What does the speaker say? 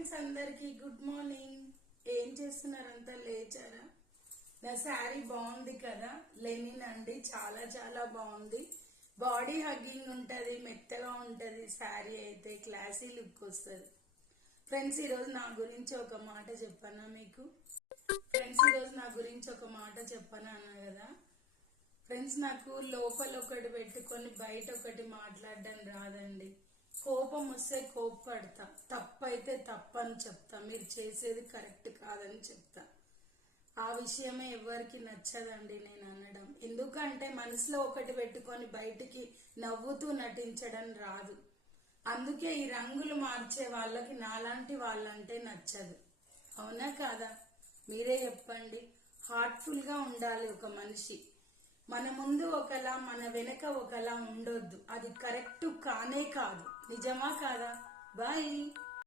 Friends అందరికి good morning. ఏం చేస్తున్నారంతా, లేచారా? నా శారీ బాగుంది కదా, లెనిన్ అండి, చాలా చాలా బాగుంది. బాడీ హగ్గింగ్ ఉంటది, మెత్తగా ఉంటది. శారీ అయితే క్లాసీ లుక్ వస్తుంది. ఫ్రెండ్స్ ఈరోజు నా గురించి ఒక మాట చెప్పనా మీకు? అన్నా కదా ఫ్రెండ్స్, నాకు లోపల ఒకటి పెట్టుకొని బయట ఒకటి మాట్లాడడం రాదండి. కోపం వస్తే కోప్పడతా, తప్పైతే తప్పని చెప్తా, మీరు చేసేది కరెక్ట్ కాదని చెప్తా. ఆ విషయమే ఎవరికి నచ్చదండి నేను అనడం. ఎందుకంటే మనసులో ఒకటి పెట్టుకొని బయటికి నవ్వుతూ నటించడం రాదు. అందుకే ఈ రంగులు మార్చే వాళ్ళకి నాలాంటి వాళ్ళంటే నచ్చదు. అవునా కాదా? మీరే చెప్పండి. హార్ట్ఫుల్ గా ఉండాలి ఒక మనిషి. మన ముందు ఒకలా, మన వెనక ఒకలా ఉండొద్దు. అది కరెక్ట్ కానే కాదు. నిజమా కాదా? బాయ్.